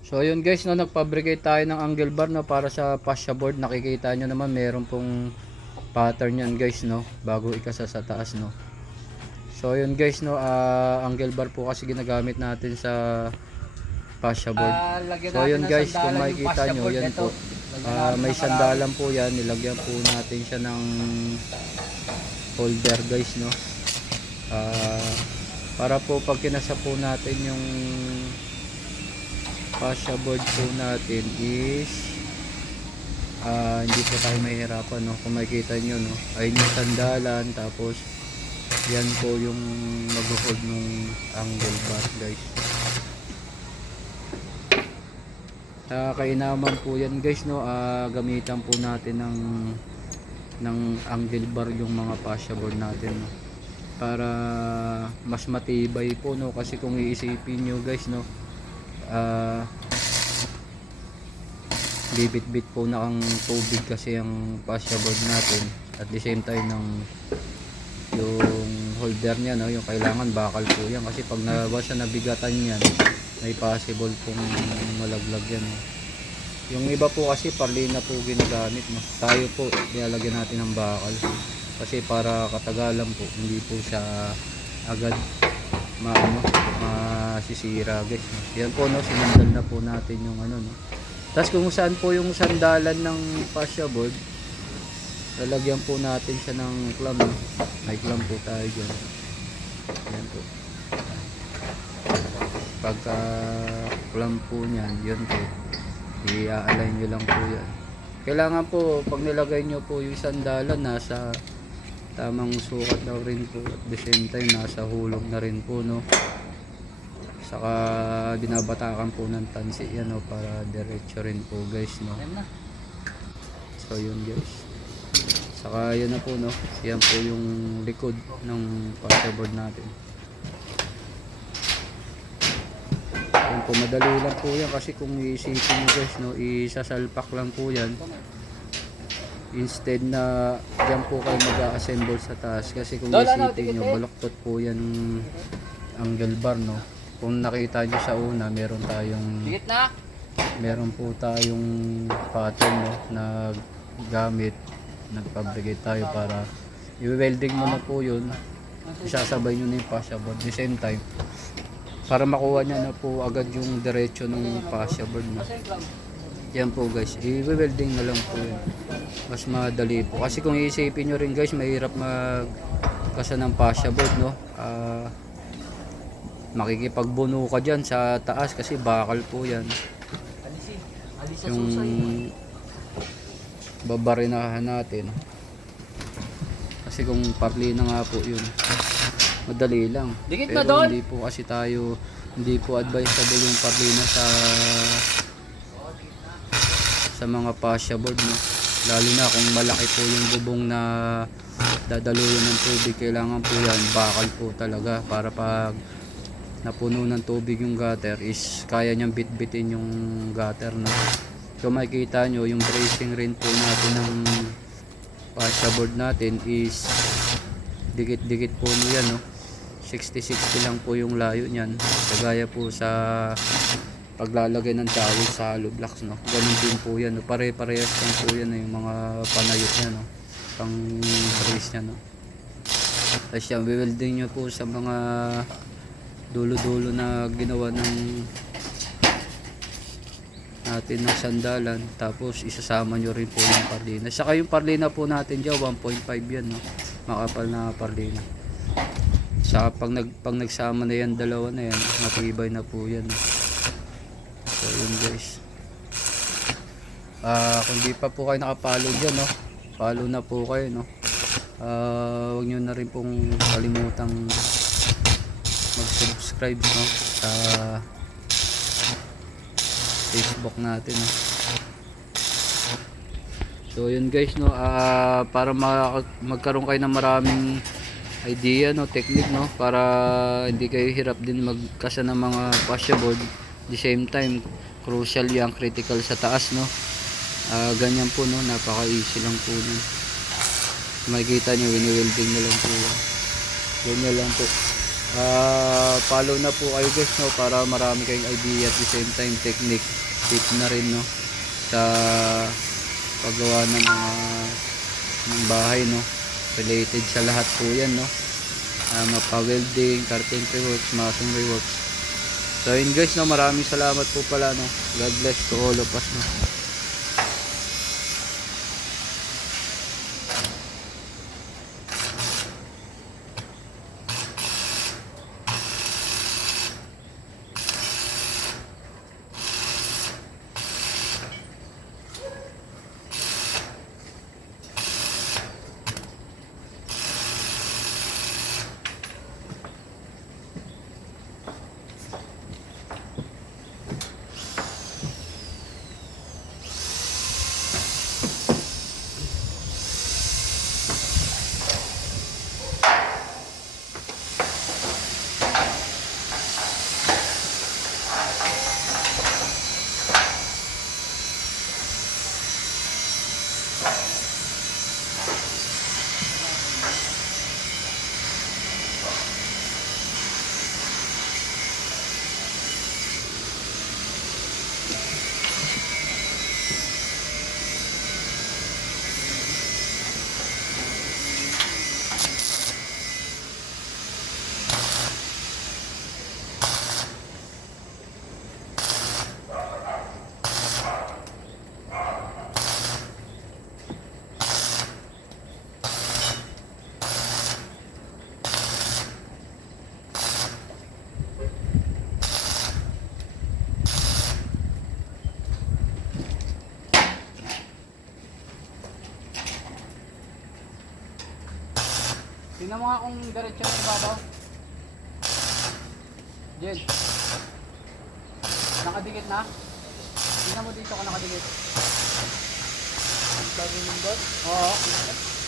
So ayun guys, no, nagfabricate tayo ng angle bar, no, para sa fascia board. Nakikita nyo naman meron pong pattern yan guys, no, bago ikasa sa taas, no. So ayun guys, no, angle bar po kasi ginagamit natin sa fascia board. Lagyan So natin ayun ng guys, kung sandalan yung makikita fascia nyo, board. yan Ito, po, lagyan natin may ng karami. sandalan po yan. Nilagyan po natin siya ng holder guys, no. Ah, para po pag kinasa po natin yung fascia board po natin is hindi po tayo mahihirapan, no. Kung makikita nyo, no, ayun yung sandalan, tapos yan po yung mag-hold ng angle bar guys. Kainaman po yan guys, no. Gamitan po natin ng angle bar yung mga fascia board natin, no, para mas matibay po, no. Kasi kung iisipin nyo guys, no, bibit-bit po na ang tubig kasi ang fascia board natin, at the same time ng yung holder niya, no, yung kailangan bakal po yan kasi pag nabasa nabigatan yan may possible pong malaglag yan, no. Yung iba po kasi parlina po ginagamit, no. Tayo po nilalagyan natin ng bakal kasi para katagalan po hindi po siya agad masisira guys, no. Yan po, no, sinandal na po natin yung ano, no. Tapos kung saan po yung sandalan ng fascia board, lalagyan po natin siya ng clamp, no. May clamp po tayo dyan. Yan po. Pagka clamp po nyan, yun po, i-align nyo lang po yan. Kailangan po pag nilagay nyo po yung sandalan, nasa tamang sukat daw rin po, at the same time nasa hulog na rin po, no. Saka binabatakan po ng tansi yan, no, para diretso rin po guys, no. So yun guys, saka yun na po, no, yan po yung likod ng fascia board natin. Yan po, madali lang po yan kasi kung iisipin nyo guys, no, isasalpak lang po yan instead na dyan po kayo mag-assemble sa taas. Kasi kung iisipin nyo, baluktot po yan angle bar, no. Kung nakita nyo sa una, meron po tayong pattern, no, na gamit, nagfabricate tayo para i-welding mo na po yun, isasabay nyo na yung fascia board at the same time para makuha nya na po agad yung diretso ng fascia board, no. Yan po guys, i-welding na lang po yun, mas madali po. Kasi kung iisipin nyo rin guys, mahirap magkasa ng fascia board, no. Makikipagbuno ka dyan sa taas kasi bakal po yan, yung babarinahan natin. Kasi kung parlina nga po yun, madali lang. Pero hindi po kasi tayo, hindi po advisable yung parlina sa mga fascia board, no. Lalo na kung malaki po yung bubong na dadaluyan ng tubig, kailangan po yan bakal po talaga para pag napuno ng tubig yung gutter is kaya niyang bitbitin yung gutter, no. So makikita nyo yung bracing rin po natin ng fascia board natin is dikit-dikit po nyo yan, no. 60-60 lang po yung layo nyan, kagaya po sa paglalagay ng towel sa hollow blocks, no. Ganun din po yan, no. Pare-parehas lang po yan, no, yung mga panayot nya, no, pang brace nya, no. Tapos yan, welding nyo po sa mga dulo-dulo na ginawa ng natin ng sandalan, tapos isasama nyo rin po yung parlina. Saka yung parlina po natin dyan 1.5 yan, no, makapal na parlina. Saka pag nagsama na yan, dalawa na yan, matibay na po yan. So yun guys, kung di pa po kayo nakapollow dyan, no, follow na po kayo, no. Huwag nyo na rin pong kalimutang mag-subscribe, no, sa Facebook natin, no. So yun guys, no, para magkaroon kayo ng maraming idea, no, technique, no, para hindi kayo hirap din magkasa ng mga fascia board. The same time, crucial yung critical sa taas, no. Ganyan po, no, napaka easy lang po nun. Makikita nyo, wini-welding na lang po yan. Ganyan lang po. Follow na po kayo guys, no, para marami kayong idea at the same time technique tip na rin, no, sa paggawa ng mga ng bahay, no, related sa lahat po yan, no, mapa-welding, carpentry works, masonry works. So yun guys, no, maraming salamat po pala, no. God bless to all of us, no. Tingnan mo nga kung diretso na ibabaw. Jen, nakadikit na? Tingnan mo dito kung nakadikit. Ang sabi ng dot? Oo.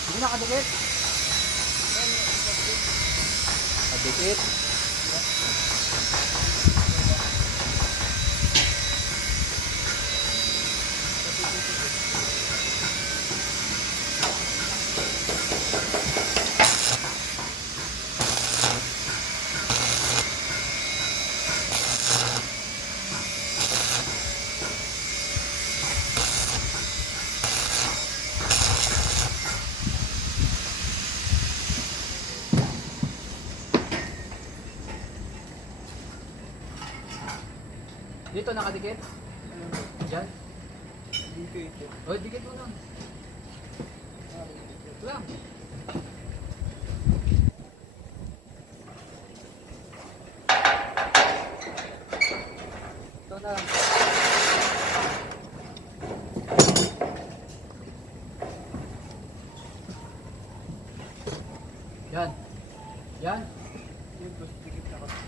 Hindi nakadikit. Nakadikit. Dito nakadikit? Diyan? Dikit. Oh, dikit mo nun. Lang. Ito na. Yan. Yan. Yung dikit na kasi.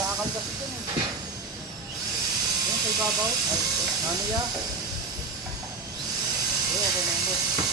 Bakal kasi ito eh. Yan sa ibabaw. Ay, ano yan? Okay, okay na yun.